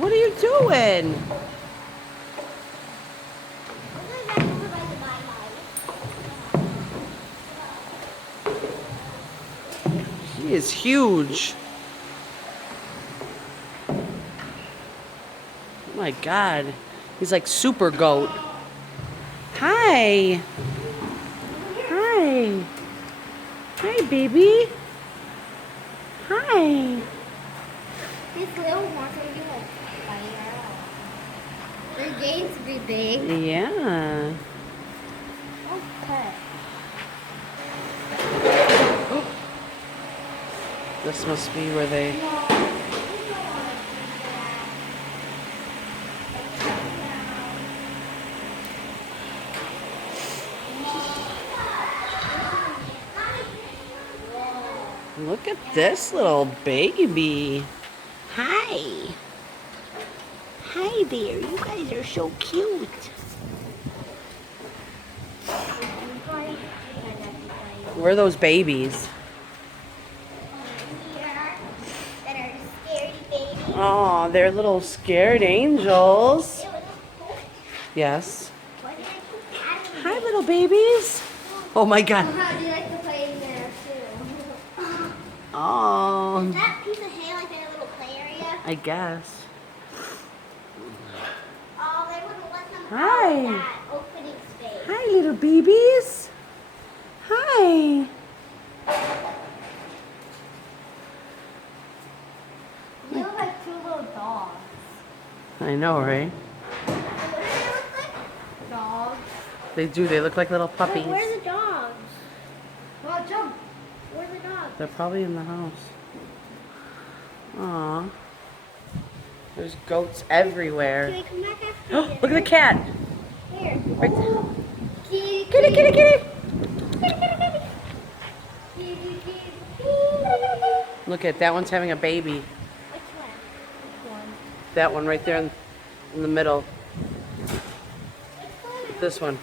What are you doing? He is huge. Oh my God. He's like super goat. Hi. Hi. Hi, baby. Hi. These little ones are going to fight out. Their games be big. Yeah. Okay. This must be where they... Look at this little baby. Hi. Hi there. You guys are so cute. Where are those babies? Oh, they're little scared angels. Yes. Hi, little babies. Oh my God. Do you like to play in there too? Oh. Is that piece of hay like in a little play area? I guess. Oh, they wouldn't let them Hi. out of that opening space. Hi, little babies. Hi. They look like two little dogs. I know, right? What do they look like? Dogs. They do. They look like little puppies. Where are the dogs? Oh, jump. Where are the dogs? They're probably in the house. Aw. There's goats Can everywhere. we come back after Oh, look at the cat. Here. Right there. Kitty, Kitty, kitty, kitty. Look at that one's having a baby. Which one? Which one? That one right there in the middle. This one.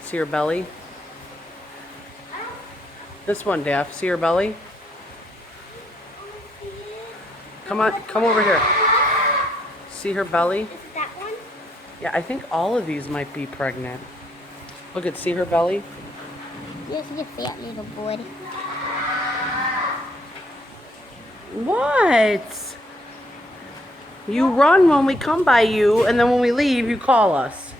See her belly? This one, Daff. See her belly? Come on, come over here. See her belly? Is it that one? Yeah, I think all of these might be pregnant. Look at, see her belly? Yes, you fat little boy. What? You run when we come by you, and then when we leave, you call us.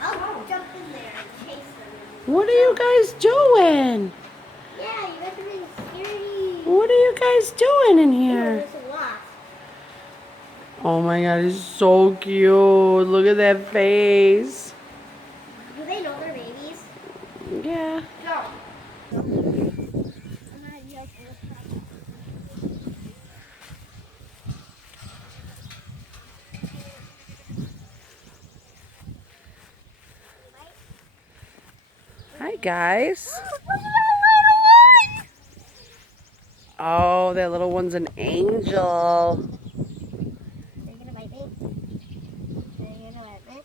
I'll jump in there and chase them. What are you guys doing? Yeah, you guys are being scary. What are you guys doing in Oh, here? there's a lot. Oh my God, he's so cute. Look at that face. Do they know they're babies? Yeah. No. Hi, guys. Oh, that little one's an angel. Are you gonna bite me? Are you gonna bite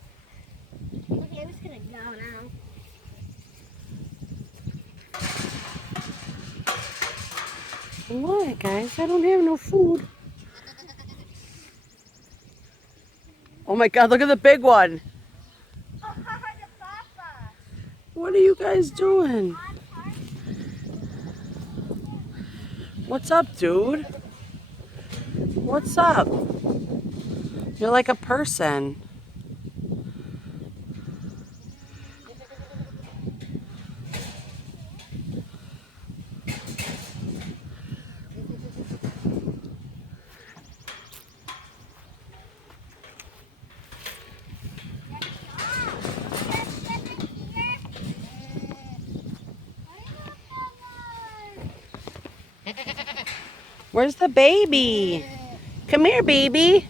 me? Okay, I'm just gonna go now. What, guys? I don't have no food. Oh my God, look at the big one. What are you guys doing? What's up, dude? What's up? You're like a person. Where's the baby? Come here, baby.